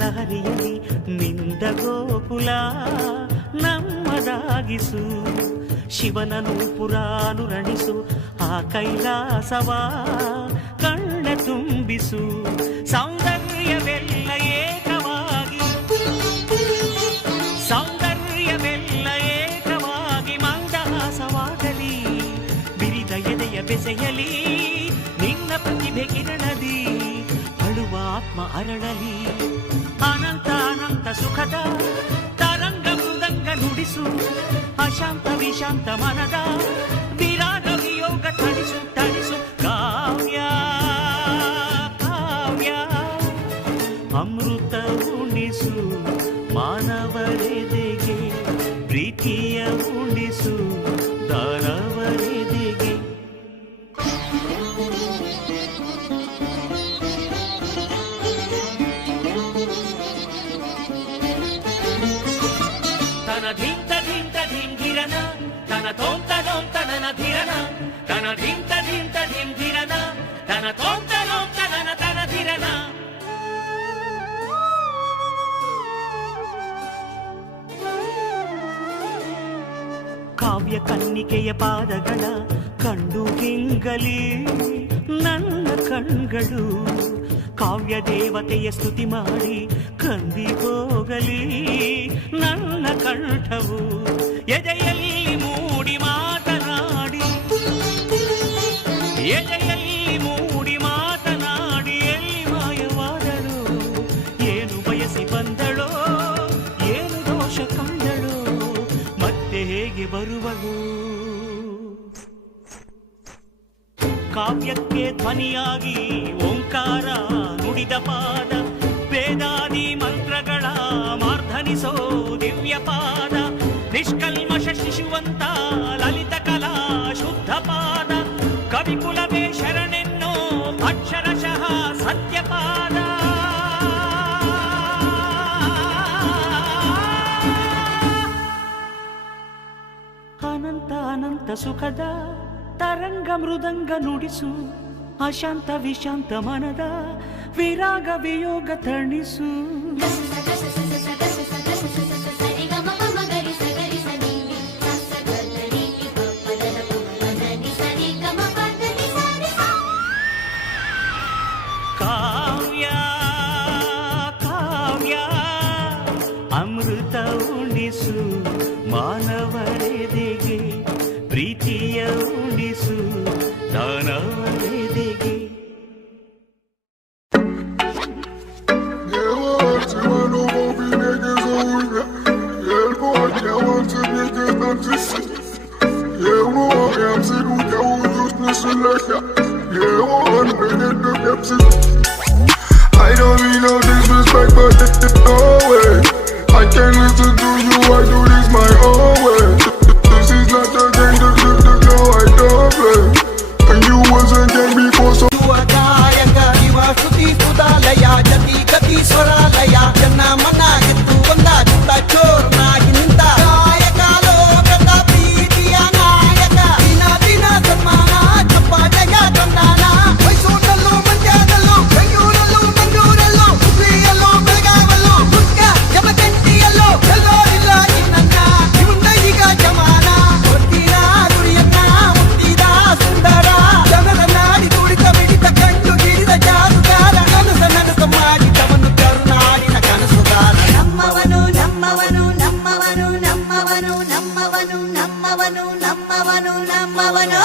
ಲಹರಿಯಲಿ ನಿಂದ ಗೋಕುಲ ನಮ್ಮದಾಗಿಸು, ಶಿವನನು ಪುರಾನುರಣಿಸು, ಆ ಕೈಲಾಸವ ಕಣ್ಣ ತುಂಬಿಸು. ಸೌಂದರ್ಯವೆಲ್ಲ ಏಕವಾಗಿ, ಸೌಂದರ್ಯವೆಲ್ಲ ಏಕವಾಗಿ ಮಂದಹಾಸವಾಗಲಿ, ಬಿರಿದ ಎದೆಯ ಬೆಸೆಯಲಿ ನಿನ್ನ ಪ್ರತಿಭೆ ಕಿರಣದಿ, ಅಳುವ ಆತ್ಮ ಅರಳಲಿ. ಅನಂತ ಅನಂತ ಸುಖದ ತರಂಗ ಮೃದಂಗ ನುಡಿಸು, ಅಶಾಂತ ವಿಶಾಂತ ಮನದ ವಿರಾಗ ವಿಯೋಗ ತಣಿಸು ತಣಿಸು. ಕಾವ್ಯ ಕಾವ್ಯ ಅಮೃತ ಉಣಿಸು, ಮಾನವರೆದೆಗೆ ಪ್ರೀತಿಯ ಉಣಿಸು, ದಾನವರೆದೆಗೆ. ತನ ಧಿಂತ ಧಿಂತ ಧಿಂಗಿರನ ತನ ತೋಂತ ನೋಂತ ನನ ಧಿರನ, ತನ ಧಿಂತ ಧಿಂತ ಧಿಂಗಿರನ ತನ ತೋಂತ ನೋಂತ ನನ ತನ ಧಿರನ. ಕಾವ್ಯ ಕನ್ನಿಕೆಯ ಪಾದಗಳ ಕಂಡು ಗಿಂಗಲಿ ನನ್ನ ಕಣ್ಗಳು, ಕಾವ್ಯ ದೇವತೆಯ ಸ್ತುತಿ ಮಾಡಿ ಕಂದಿ ಹೋಗಲಿ ನನ್ನ ಕಂಠವು. ಎದೆಯಲ್ಲಿ ಮೂಡಿ ಮಾತನಾಡಿ, ಎದೆಯಲ್ಲಿ ಮೂಡಿ ಮಾತನಾಡಿ ಎಲ್ಲಿ ಮಾಯವಾದಳು, ಏನು ಬಯಸಿ ಬಂದಳೋ, ಏನು ದೋಷ ಕಂಡಳೋ, ಮತ್ತೆ ಹೇಗೆ ಬರುವಳು. ಕಾವ್ಯಕ್ಕೆ ಧ್ವನಿಯಾಗಿ ಓಂಕಾರ ನುಡಿದ ಪಾದ, ವೇದಾದಿ ಮಂತ್ರಗಳ ಮಾರ್ಧನಿಸೋ ದಿವ್ಯ ಪಾದ, ನಿಷ್ಕಲ್ಮಶ ಶಿಶುವಂತ ಲಲಿತ ಕಲಾ ಶುದ್ಧ ಪಾದ, ಕವಿಕುಲವೇ ಶರಣೆನ್ನೋ ಅಕ್ಷರಶಃ ಸತ್ಯಪಾದ. ಅನಂತ ಅನಂತ ಸುಖದ ತರಂಗ ಮೃದಂಗ ನುಡಿಸು, ಅಶಾಂತ ವಿಶಾಂತ ಮನದ ವಿರಾಗ ವಿಯೋಗ ತಣಿಸು. ಕಾವ್ಯ ಕಾವ್ಯ ಅಮೃತ ಉಣಿಸು, ಮಾನವರೆದೆಗೆ ಪ್ರೀತಿಯ ಉಣಿಸು, ದಾನವರೆದೆಗೆ. Yeah, what you wanna absolut useless löcher. Yeah, one minute to Pepsi. I don't mean no disrespect, but no way. I can't listen to you, I do this my own way. This is not a game, no, I don't play. And you wasn't game before, so ಗಾಯಕ ಇವ ಶ್ರುತಿ ಸುಧಾಲಯ ಜತಿ ಗತಿ ಸ್ವರಾಲಯ ಜನ ಮನ ಗೆದ್ದು ಒಂದಾಗುತ್ತ ಚೋರ್ನಾಗಿ ನಿಂತ ಗಾಯಕ ಲೋಕದ ಪ್ರೀತಿಯ ನಾಯಕ ದಿನ ದಿನ ಸನ್ಮಾನ ಚಪ್ಪಾಳೆಯ ತಂದಾನ ಮೈಸೂರಲ್ಲೂ ಮಂಡ್ಯದಲ್ಲೂ ಬೆಂಗಳೂರಲ್ಲೂ ಮಂಗಳೂರಲ್ಲೂ ಹುಬ್ಳಿಯಲ್ಲೂ ಬೆಳಗಾವಲ್ಲೂ ದುರ್ಗ ಯಮಗಂಟಿಯಲ್ಲೂ ಎಲ್ಲೋರಿಲ್ಲ ಈ ನನ್ನ ಇವನ್ನ ಈಗ ಜಮಾನ ಹೊತ್ತಿನ ಗುರಿಯನ್ನ ಮುಟ್ಟಿದ ಸುಂದರ ಜನರ ನಾಡಿ ತುಡಿತ ಮಿಡಿತ ಕಂಡು ಹಿಡಿದ ಜಾದುಗಾರ ಕನಸ ನನಸ ಮಾಡಿದವನು ಕರುನಾಡಿನ ಕನಸುಗಾರ ನಮ್ಮವನು ನಮ್ಮವನು ನಮ್ಮವನು ನಮ್ಮವನು ನಮ್ಮವನು ನಮ್ಮವನು ನಮ್ಮವನು ನಮ್ಮವನು